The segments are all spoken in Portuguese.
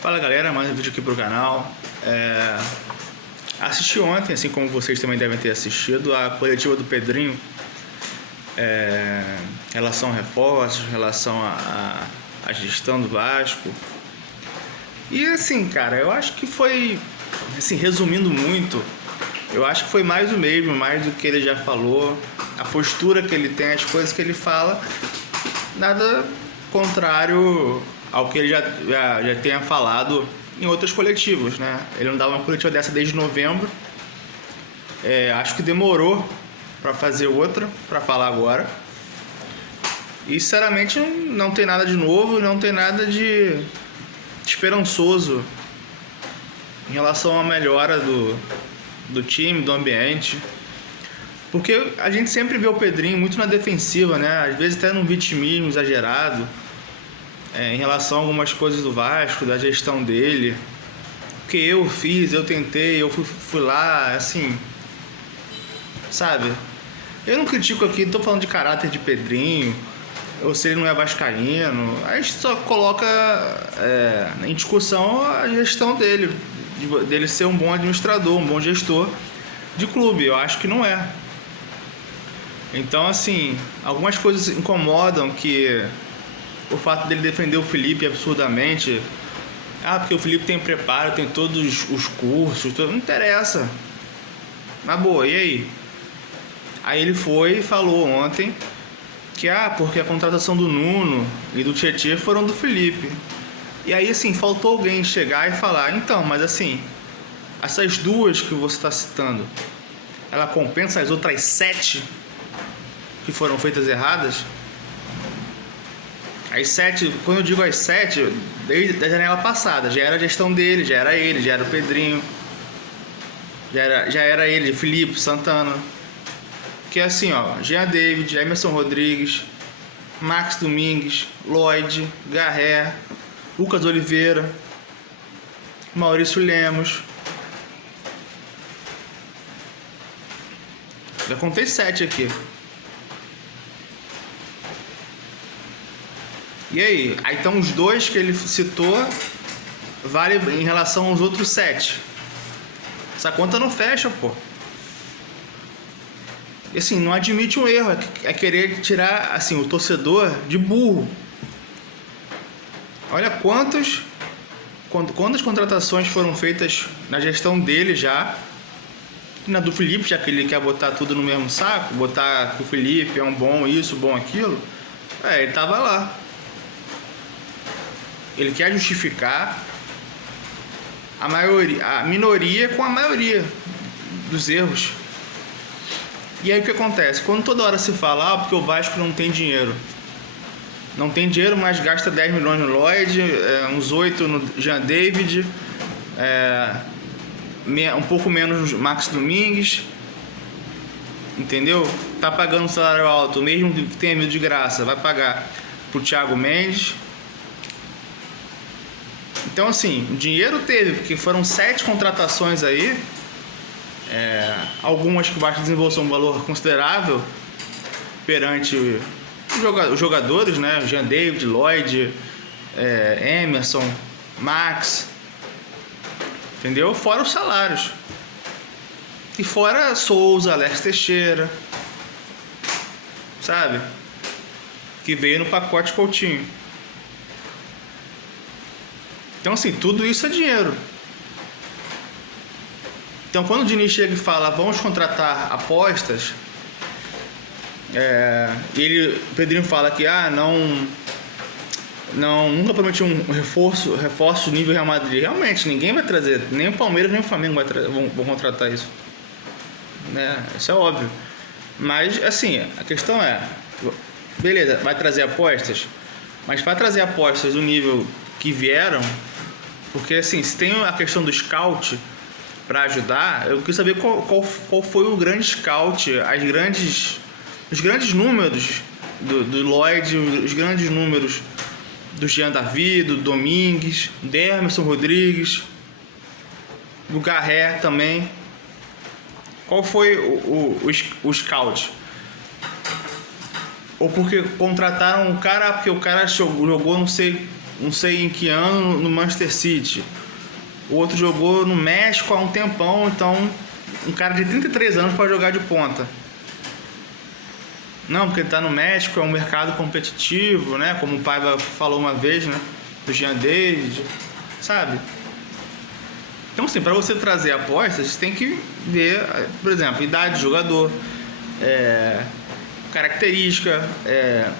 Fala galera, mais um vídeo aqui pro canal. Assisti ontem, assim como vocês também devem ter assistido, a coletiva do Pedrinho, em relação a reforços, em relação à gestão do Vasco. E assim, cara, eu acho que foi, assim, resumindo muito, eu acho que foi mais do mesmo, mais do que ele já falou, a postura que ele tem, as coisas que ele fala, nada contrário ao que ele já tenha falado em outros coletivos, né? Ele não dava uma coletiva dessa desde novembro. Acho que demorou para fazer outra, para falar agora. E sinceramente não tem nada de novo, não tem nada de esperançoso em relação à melhora do time, do ambiente. Porque a gente sempre vê o Pedrinho muito na defensiva, né? Às vezes até num vitimismo exagerado. Em relação a algumas coisas do Vasco, da gestão dele, que eu fiz, eu tentei, eu fui lá, assim, sabe? Eu não critico aqui, não tô falando de caráter de Pedrinho, ou se ele não é vascaíno, a gente só coloca em discussão a gestão dele ser um bom administrador, um bom gestor de clube. Eu acho que não é. Então, assim, algumas coisas incomodam, que o fato dele defender o Felipe absurdamente. Porque o Felipe tem preparo, tem todos os cursos, não interessa. Na boa, e aí? Aí ele foi e falou ontem que porque a contratação do Nuno e do Tietê foram do Felipe. E aí, assim, faltou alguém chegar e falar: então, mas assim, essas duas que você está citando, ela compensa as outras 7 que foram feitas erradas? As 7, quando eu digo as 7, desde a janela passada, já era a gestão dele, já era ele, já era o Pedrinho, já era ele, Felipe, Santana. Que é assim, Jean David, Emerson Rodrigues, Max Domingues, Lloyd, Garré, Lucas Oliveira, Maurício Lemos. Já contei 7 aqui. E aí? Aí estão os 2 que ele citou, vale em relação aos outros 7. Essa conta não fecha, pô. E assim, não admite um erro, é querer tirar, assim, o torcedor de burro. Olha quantas contratações foram feitas na gestão dele já, e na do Felipe, já que ele quer botar tudo no mesmo saco, botar que o Felipe é um bom isso, bom aquilo. Ele tava lá. Ele quer justificar a minoria com a maioria dos erros. E aí o que acontece? Quando toda hora se fala, porque o Vasco não tem dinheiro. Não tem dinheiro, mas gasta 10 milhões no Lloyd, uns 8 no Jean David, um pouco menos no Max Domingues. Entendeu? Tá pagando um salário alto, mesmo que tenha vindo de graça, vai pagar pro Thiago Mendes. Então, assim, dinheiro teve, porque foram 7 contratações aí, algumas que o Vasco desembolsou um valor considerável perante os jogadores, né? Jean David, Lloyd, Emerson, Max, entendeu? Fora os salários. E fora Souza, Alex Teixeira, sabe? Que veio no pacote Coutinho. Então, assim, tudo isso é dinheiro. Então, quando o Diniz chega e fala, vamos contratar apostas, o Pedrinho fala que nunca prometeu um reforço nível Real Madrid. Realmente, ninguém vai trazer, nem o Palmeiras nem o Flamengo vão contratar isso, né? Isso é óbvio. Mas, assim, a questão é, beleza, vai trazer apostas, mas para trazer apostas do nível que vieram, porque assim, se tem a questão do scout para ajudar, eu queria saber qual foi o grande scout, os grandes números do Lloyd, os grandes números do Jean David, do Domingues, do Emerson Rodrigues, do Garré também. Qual foi o scout? Ou porque contrataram um cara porque o cara jogou não sei não sei em que ano no Manchester City. O outro jogou no México há um tempão, então um cara de 33 anos pode jogar de ponta. Não, porque ele está no México, é um mercado competitivo, né? Como o Paiva falou uma vez, né? Do Jean David, sabe? Então, assim, para você trazer apostas, você tem que ver, por exemplo, idade do jogador, característica,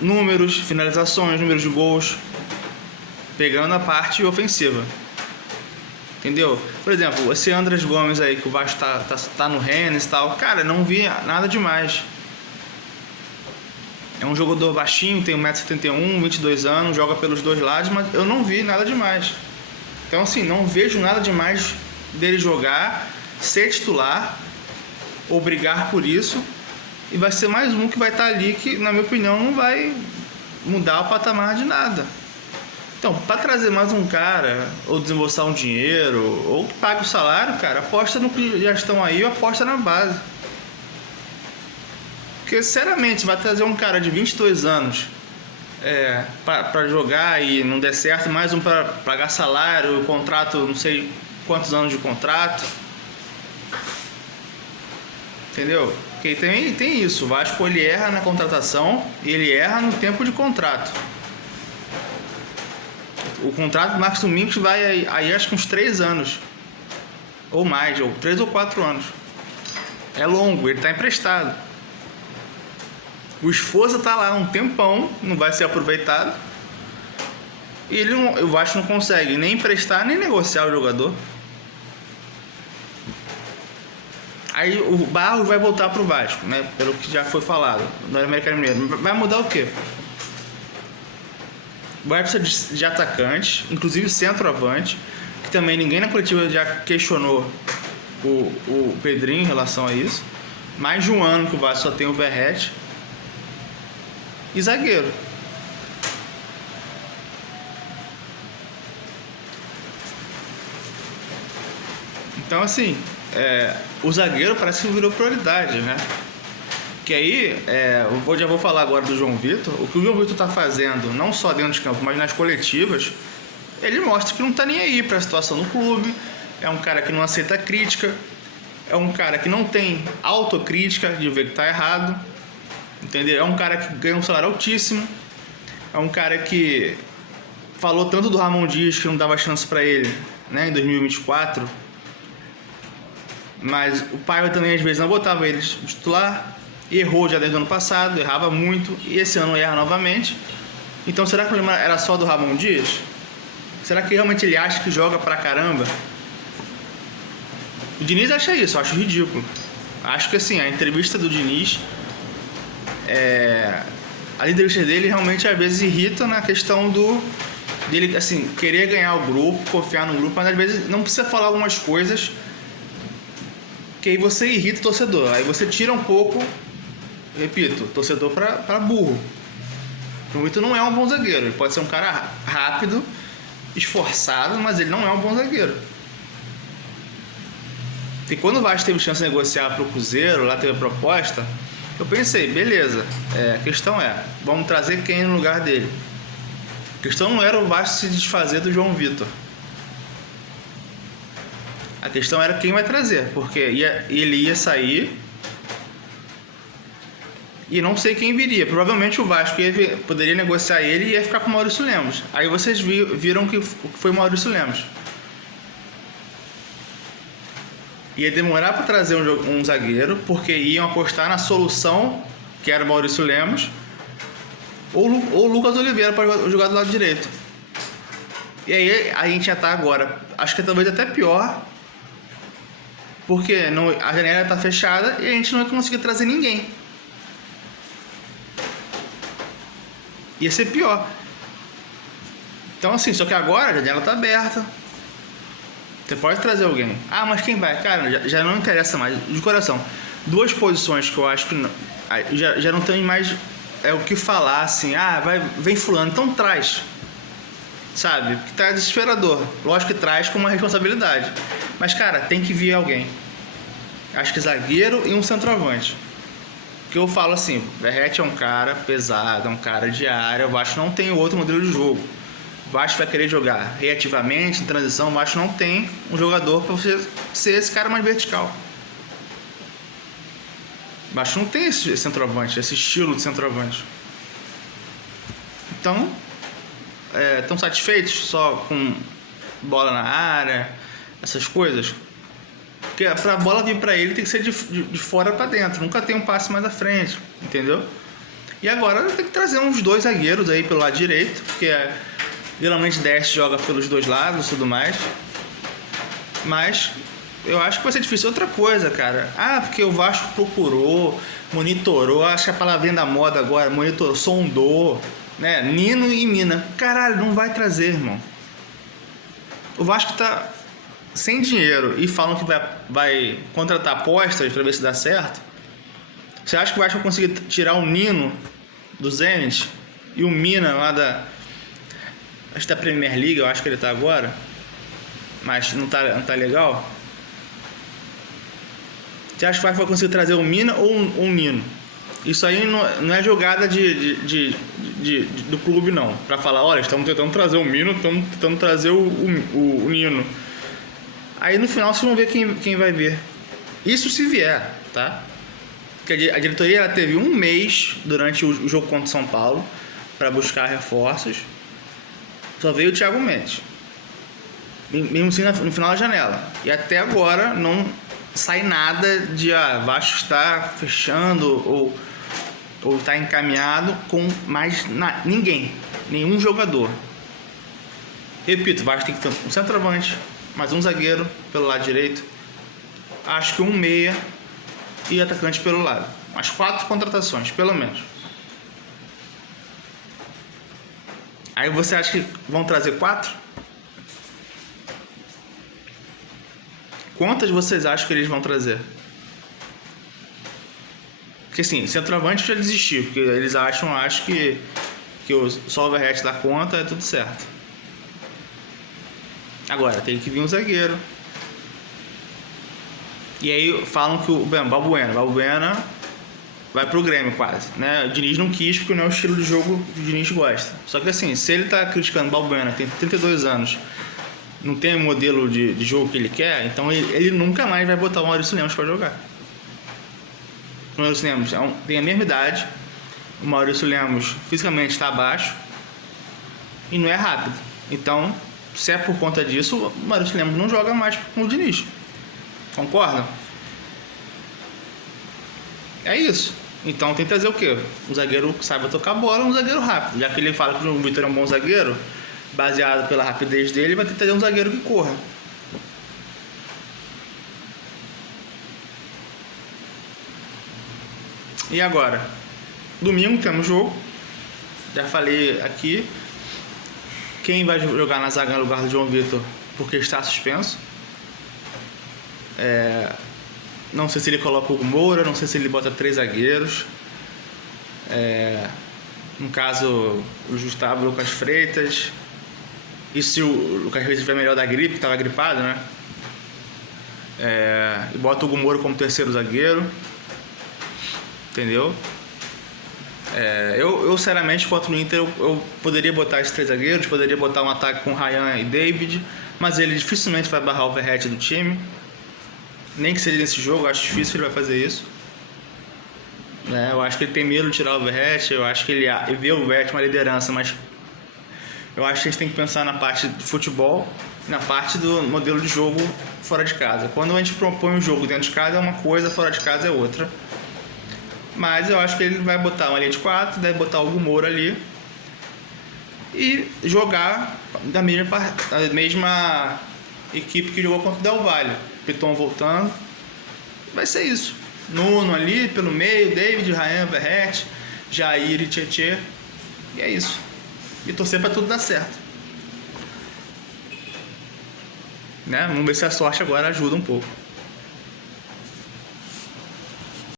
números, finalizações, números de gols, pegando a parte ofensiva. Entendeu? Por exemplo, esse Andrés Gomes aí, que o Vasco tá no Rennes e tal, cara, não vi nada demais. É um jogador baixinho, tem 1,71m, 22 anos, joga pelos dois lados, mas eu não vi nada demais. Então, assim, não vejo nada demais dele jogar, ser titular, ou brigar por isso, e vai ser mais um que vai estar ali que, na minha opinião, não vai mudar o patamar de nada. Então, para trazer mais um cara, ou desembolsar um dinheiro, ou que pague o salário, cara, aposta no que já estão aí ou aposta na base. Porque, sinceramente, vai trazer um cara de 22 anos para jogar e não der certo, mais um para pagar salário, contrato, não sei quantos anos de contrato. Entendeu? Porque tem isso, o Vasco ele erra na contratação e ele erra no tempo de contrato. O contrato do Marcos Domingos vai aí acho que uns 3 anos. Ou mais, ou 3 ou 4 anos. É longo, ele está emprestado. O esforço tá lá um tempão, não vai ser aproveitado. E o Vasco não consegue nem emprestar, nem negociar o jogador. Aí o Barros vai voltar pro Vasco, né? Pelo que já foi falado no América Mineiro. Vai mudar o quê? Vai precisar de atacante, inclusive centroavante, que também ninguém na coletiva já questionou o Pedrinho em relação a isso. Mais de um ano que o Vasco só tem o Verratti. E zagueiro. Então, assim, o zagueiro parece que virou prioridade, né? Que aí, eu já vou falar agora do João Vitor. O que o João Vitor tá fazendo, não só dentro de campo, mas nas coletivas, ele mostra que não tá nem aí para a situação do clube. É um cara que não aceita crítica. É um cara que não tem autocrítica de ver que tá errado. Entendeu? É um cara que ganha um salário altíssimo. É um cara que falou tanto do Ramon Dias que não dava chance para ele, né, em 2024. Mas o Paiva também às vezes não botava ele de titular. Errou já desde o ano passado, errava muito. E esse ano erra novamente. Então será que o problema era só do Ramon Dias? Será que realmente ele acha que joga pra caramba? O Diniz acha isso, eu acho ridículo. Acho que assim, a entrevista do Diniz, a entrevista dele realmente às vezes irrita na questão dele assim, querer ganhar o grupo, confiar no grupo, mas às vezes não precisa falar algumas coisas que aí você irrita o torcedor. Aí você tira um pouco, repito, torcedor pra burro. O Vitor não é um bom zagueiro. Ele pode ser um cara rápido, esforçado, mas ele não é um bom zagueiro. E quando o Vasco teve chance de negociar pro Cruzeiro, lá teve a proposta, eu pensei, beleza, a questão vamos trazer quem no lugar dele? A questão não era o Vasco se desfazer do João Vitor. A questão era quem vai trazer, porque ele ia sair e não sei quem viria. Provavelmente o Vasco poderia negociar ele e ia ficar com o Maurício Lemos. Aí vocês viram que foi o Maurício Lemos. Ia demorar para trazer um zagueiro, porque iam apostar na solução, que era o Maurício Lemos, ou o Lucas Oliveira para jogar do lado direito. E aí a gente já está agora, acho que talvez até pior, porque a janela está fechada e a gente não ia conseguir trazer ninguém. Ia ser pior. Então assim, só que agora a janela está aberta. Você pode trazer alguém. Ah, mas quem vai? Cara, já não interessa mais. De coração. 2 posições que eu acho que já não tem mais o que falar, assim. Ah, vem fulano. Então traz. Sabe? Que tá desesperador. Lógico que traz com uma responsabilidade. Mas, cara, tem que vir alguém. Acho que zagueiro e um centroavante. Porque eu falo assim, o Verratti é um cara pesado, é um cara de área. Eu acho que não tem outro modelo de jogo. O Vasco vai querer jogar reativamente, em transição. O Vasco não tem um jogador para você ser esse cara mais vertical. O Vasco não tem esse centroavante, esse estilo de centroavante. Então, estão satisfeitos só com bola na área, essas coisas? Porque para a bola vir para ele tem que ser de fora para dentro, nunca tem um passe mais à frente, entendeu? E agora tem que trazer uns 2 zagueiros aí pelo lado direito, porque geralmente Dest joga pelos 2 lados e tudo mais. Mas eu acho que vai ser difícil. Outra coisa, cara. Porque o Vasco procurou, monitorou, acho que a palavrinha da moda agora, monitorou, sondou, né? Nino e Mina. Caralho, não vai trazer, irmão. O Vasco tá sem dinheiro e falam que vai contratar apostas pra ver se dá certo. Você acha que o Vasco vai conseguir tirar o Nino do Zenit e o Mina lá acho que da Premier League, eu acho que ele tá agora, mas não tá legal? Você acha que o Vasco vai conseguir trazer o Mina ou o Nino? Isso aí não é jogada do clube, não. Pra falar, olha, estamos tentando trazer o Mina, estamos tentando trazer o Nino. Aí no final vocês vão ver quem vai ver. Isso se vier, tá? Porque a diretoria ela teve um mês durante o jogo contra o São Paulo para buscar reforços. Só veio o Thiago Mendes. Mesmo assim no final da janela. E até agora não sai nada de Vasco está fechando ou está encaminhado com mais ninguém. Nenhum jogador. Repito, Vasco tem que ter um centroavante, mais um zagueiro pelo lado direito. Acho que um meia e atacante pelo lado. Umas 4 contratações, pelo menos. Aí você acha que vão trazer 4? Quantas vocês acham que eles vão trazer? Porque assim, centroavante já desistiu, porque eles acho que só o Verratti dá conta, é tudo certo. Agora, tem que vir um zagueiro. E aí falam que o Balbuena vai pro Grêmio quase, né? O Diniz não quis porque não é o estilo de jogo que o Diniz gosta. Só que assim, se ele tá criticando o Balbuena, tem 32 anos, não tem o modelo de jogo que ele quer, então ele nunca mais vai botar o Maurício Lemos para jogar. O Maurício Lemos tem a mesma idade, o Maurício Lemos fisicamente está abaixo e não é rápido. Então, se é por conta disso, o Maurício Lemos não joga mais com o Diniz. Concorda? É isso. Então tem que trazer o quê? Um zagueiro que saiba tocar bola, um zagueiro rápido. Já que ele fala que o Vitor é um bom zagueiro, baseado pela rapidez dele, vai ter que trazer um zagueiro que corra. E agora? Domingo temos jogo. Já falei aqui. Quem vai jogar na zaga no lugar do João Vitor? Porque está suspenso. Não sei se ele coloca o Moura, não sei se ele bota 3 zagueiros. No caso, o Gustavo Lucas Freitas. E se o Lucas Freitas estiver melhor da gripe, que estava gripado, né? E bota o Hugo Moura como terceiro zagueiro. Entendeu? Eu sinceramente, contra o Inter, eu poderia botar esses 3 zagueiros, poderia botar um ataque com Ryan e David, mas ele dificilmente vai barrar o Verratti do time. Nem que seja nesse jogo, eu acho difícil que ele vai fazer isso. Eu acho que ele tem medo de tirar o Verratti, eu acho que ele vê o Verratti uma liderança, mas eu acho que a gente tem que pensar na parte de futebol, na parte do modelo de jogo fora de casa. Quando a gente propõe um jogo dentro de casa é uma coisa, fora de casa é outra. Mas eu acho que ele vai botar uma linha de 4, deve botar o Hugo Moura ali e jogar da mesma equipe que jogou contra o Del Valle. Piton voltando, vai ser isso. Nuno ali pelo meio, David, Ryan, Verratti, Jair e Tietê, e é isso. E torcer para tudo dar certo, né? Vamos ver se a sorte agora ajuda um pouco.